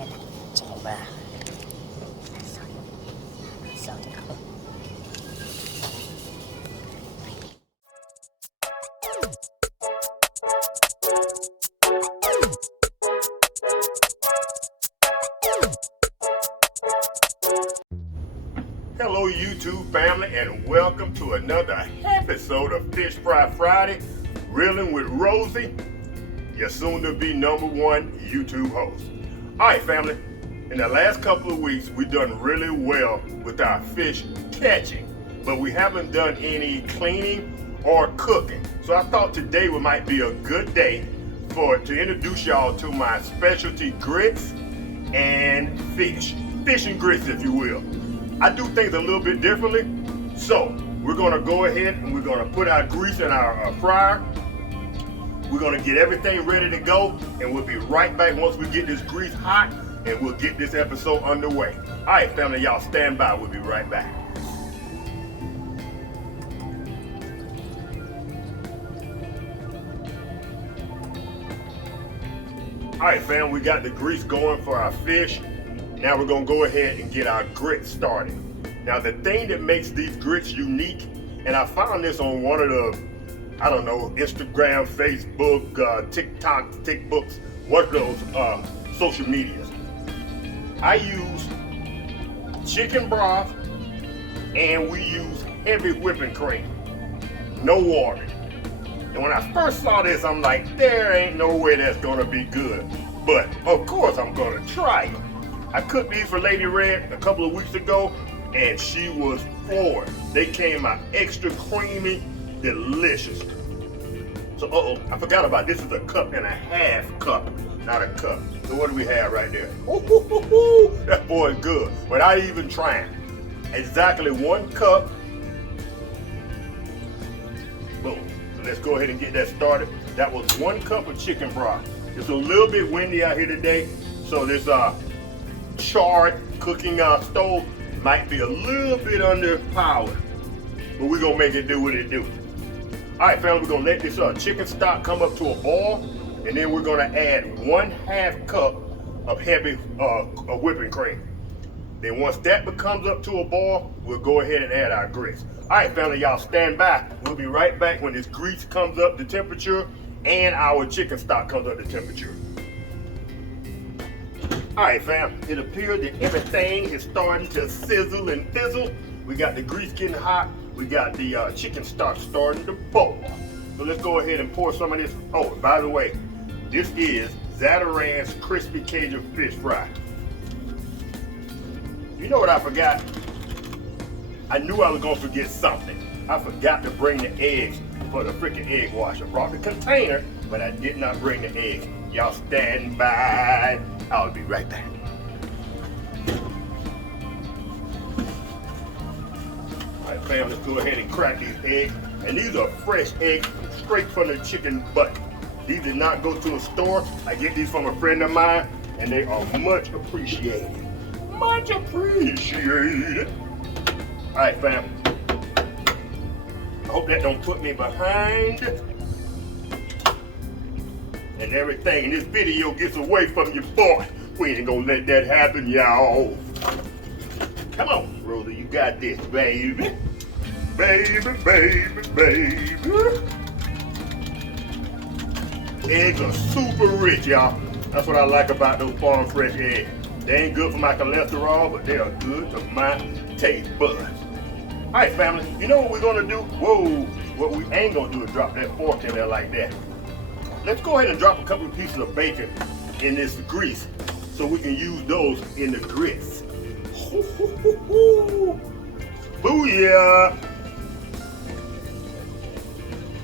Coba sound ako. Hello YouTube family, and welcome to another episode of Fish Fry Friday, Reeling with Rosie, your soon to be #1 YouTube host. Alright family, in the last couple of weeks we've done really well with our fish catching, but we haven't done any cleaning or cooking. So I thought today might be a good day to introduce y'all to my specialty grits and fish and grits if you will. I do things a little bit differently. So we're gonna go ahead and we're gonna put our grease in our fryer. We're gonna get everything ready to go, and we'll be right back once we get this grease hot, and we'll get this episode underway. All right, family, y'all stand by. We'll be right back. All right, fam, we got the grease going for our fish. Now we're gonna go ahead and get our grits started. Now the thing that makes these grits unique, and I found this on one of the, I don't know, Instagram, Facebook, TikTok, TikBooks, one of those social medias. I use chicken broth and we use heavy whipping cream, no water. And when I first saw this, I'm like, there ain't no way that's gonna be good. But of course I'm gonna try it. I cooked these for Lady Red a couple of weeks ago, and she was floored. They came out extra creamy, delicious. So, I forgot about this. Is a 1.5 cup, not a cup. So what do we have right there? Ooh, that boy is good, without even trying. Exactly 1 cup. Boom. So let's go ahead and get that started. That was 1 cup of chicken broth. It's a little bit windy out here today, so this charred cooking stove might be a little bit under power, but we're gonna make it do what it do. All right, family, we're gonna let this chicken stock come up to a boil, and then we're gonna add 1/2 cup of heavy whipping cream. Then once that becomes up to a boil, we'll go ahead and add our grits. All right, family, y'all stand by. We'll be right back when this grease comes up to temperature and our chicken stock comes up to temperature. All right, fam, it appears that everything is starting to sizzle and fizzle. We got the grease getting hot. We got the chicken stock starting to boil. So let's go ahead and pour some of this. Oh, by the way, this is Zatarain's Crispy Cajun Fish Fry. You know what I forgot? I knew I was gonna forget something. I forgot to bring the eggs for the freaking egg wash. I brought the container, but I did not bring the eggs. Y'all stand by. I'll be right back. All right, fam, let's go ahead and crack these eggs. And these are fresh eggs straight from the chicken butt. These did not go to a store. I get these from a friend of mine, and they are much appreciated. Much appreciated. All right, fam. I hope that don't put me behind and everything in this video gets away from your boy. We ain't gonna let that happen, y'all. Come on, Rosie, you got this, baby. Baby, baby, baby. Eggs are super rich, y'all. That's what I like about those farm fresh eggs. They ain't good for my cholesterol, but they are good to my taste buds. All right, family, you know what we're gonna do? Whoa, what we ain't gonna do is drop that fork in there like that. Let's go ahead and drop a couple of pieces of bacon in this grease so we can use those in the grits. Booyah!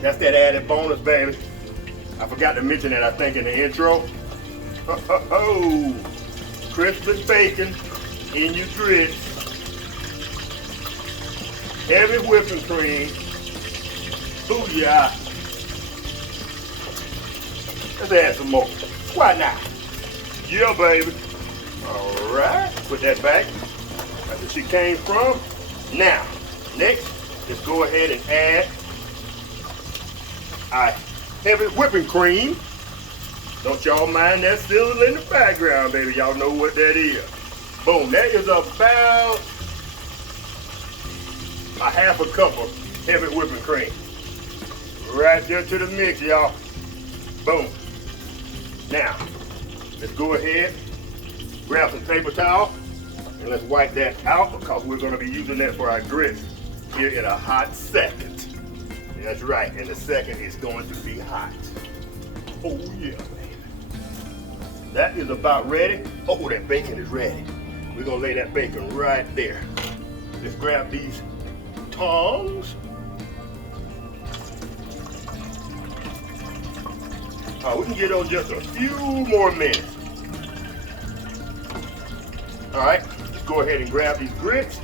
That's that added bonus, baby. I forgot to mention that, I think, in the intro. Crispy bacon in your grits. Heavy whipping cream. Booyah! Let's add some more. Why not? Yeah, baby. All right, put that back. That's where she came from. Now, next, let's go ahead and add our heavy whipping cream. Don't y'all mind that sizzle in the background, baby. Y'all know what that is. Boom, that is about a half a cup of heavy whipping cream. Right there to the mix, y'all. Boom. Now, let's go ahead, grab some paper towel, and let's wipe that out because we're gonna be using that for our grits here in a hot second. That's right, and the second is going to be hot. Oh yeah, baby. That is about ready. Oh, that bacon is ready. We're gonna lay that bacon right there. Let's grab these tongs. We can get on just a few more minutes. All right, let's go ahead and grab these grits.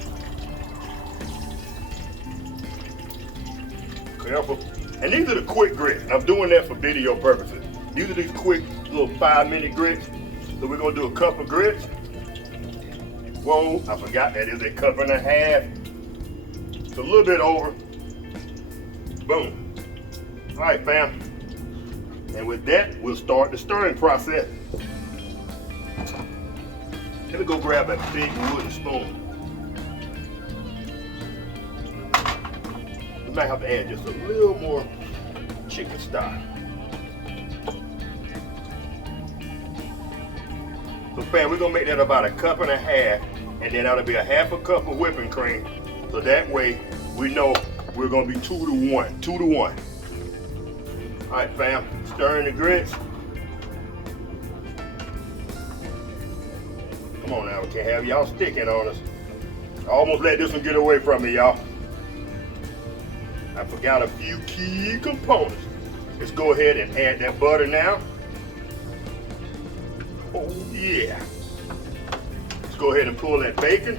Careful. And these are the quick grits. I'm doing that for video purposes. These are these quick little 5-minute grits. So we're gonna do a cup of grits. Whoa, I forgot that is a cup and a half. It's a little bit over. Boom. All right, fam. And with that, we'll start the stirring process. Let me go grab a big wooden spoon. We might have to add just a little more chicken stock. So fam, we're gonna make that about a cup and a half, and then that'll be a half a cup of whipping cream. So that way we know we're gonna be 2 to 1, 2 to 1. All right, fam, stirring the grits. Come on now, we can't have y'all sticking on us. I almost let this one get away from me, y'all. I forgot a few key components. Let's go ahead and add that butter now. Oh yeah. Let's go ahead and pull that bacon.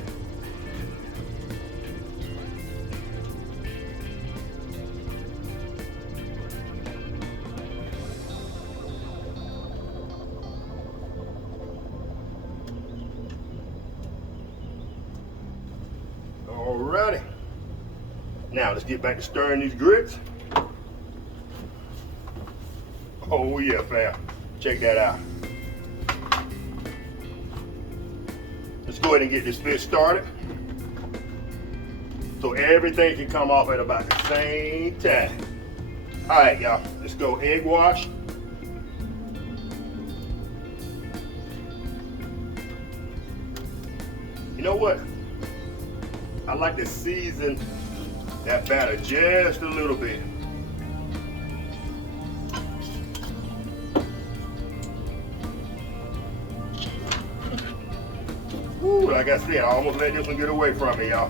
Alrighty. Now let's get back to stirring these grits. Oh yeah, fam. Check that out. Let's go ahead and get this fish started. So everything can come off at about the same time. All right, y'all. Let's go egg wash. You know what? I like to season that batter just a little bit. Woo, like I said, I almost let this one get away from me, y'all.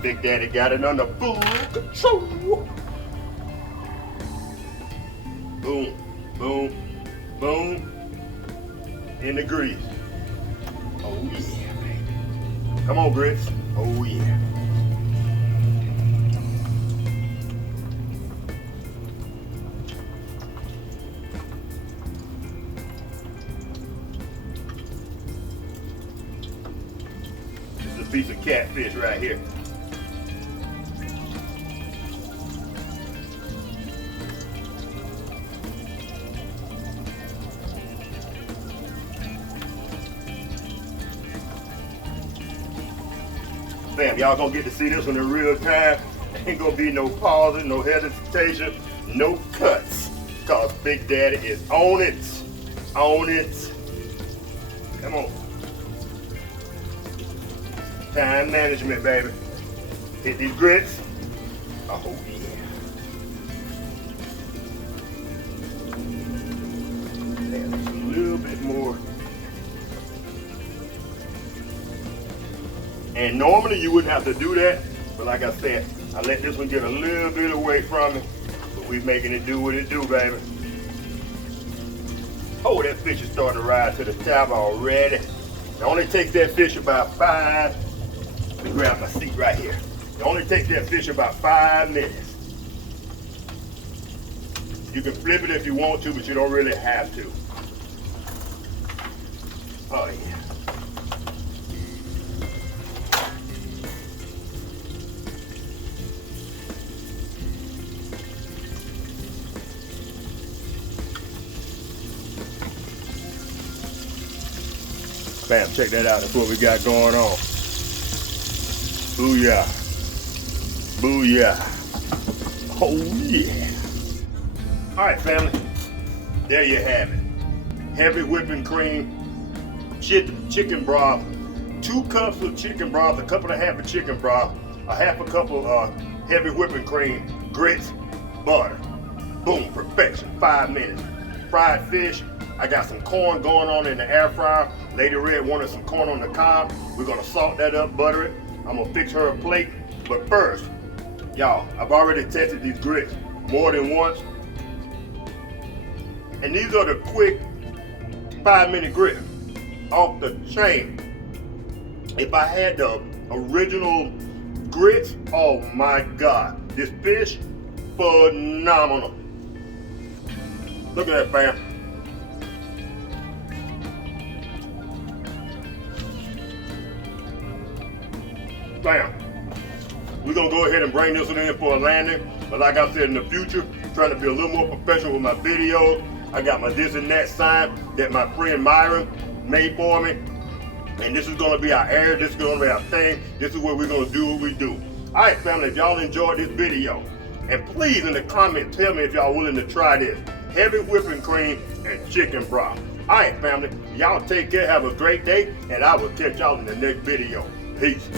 Big Daddy got it under full control. Boom, boom, boom. In the grease. Oh yeah, baby. Come on, grits. Oh yeah. This is a piece of catfish right here. Bam, y'all gonna get to see this one in real time. Ain't gonna be no pausing, no hesitation, no cuts. Cause Big Daddy is on it. On it. Come on. Time management, baby. Hit these grits. Oh yeah. Add just a little bit more. And normally you wouldn't have to do that, but like I said, I let this one get a little bit away from me, but we making it do what it do, baby. Oh, that fish is starting to rise to the top already. It only takes that fish about 5, let me grab my seat right here. It only takes that fish about 5 minutes. You can flip it if you want to, but you don't really have to. Oh yeah. Bam, check that out. That's what we got going on. Booyah. Booyah. Oh yeah. All right, family. There you have it. Heavy whipping cream, chicken broth, 2 cups of chicken broth, a cup and a half of chicken broth, a half a cup of heavy whipping cream, grits, butter. Boom, perfection, 5 minutes. Fried fish, I got some corn going on in the air fryer. Lady Red wanted some corn on the cob. We're gonna salt that up, butter it. I'm gonna fix her a plate. But first, y'all, I've already tested these grits more than once. And these are the quick 5-minute grits, off the chain. If I had the original grits, oh my God, this fish, phenomenal. Look at that, fam. Bam. We're gonna go ahead and bring this one in for a landing. But like I said, in the future, trying to be a little more professional with my videos. I got my this and that sign that my friend Myron made for me. And this is gonna be our area, this is gonna be our thing. This is what we're gonna do what we do. All right, family, if y'all enjoyed this video, and please in the comments tell me if y'all willing to try this. Heavy whipping cream and chicken broth. All right, family, y'all take care, have a great day, and I will catch y'all in the next video. Peace.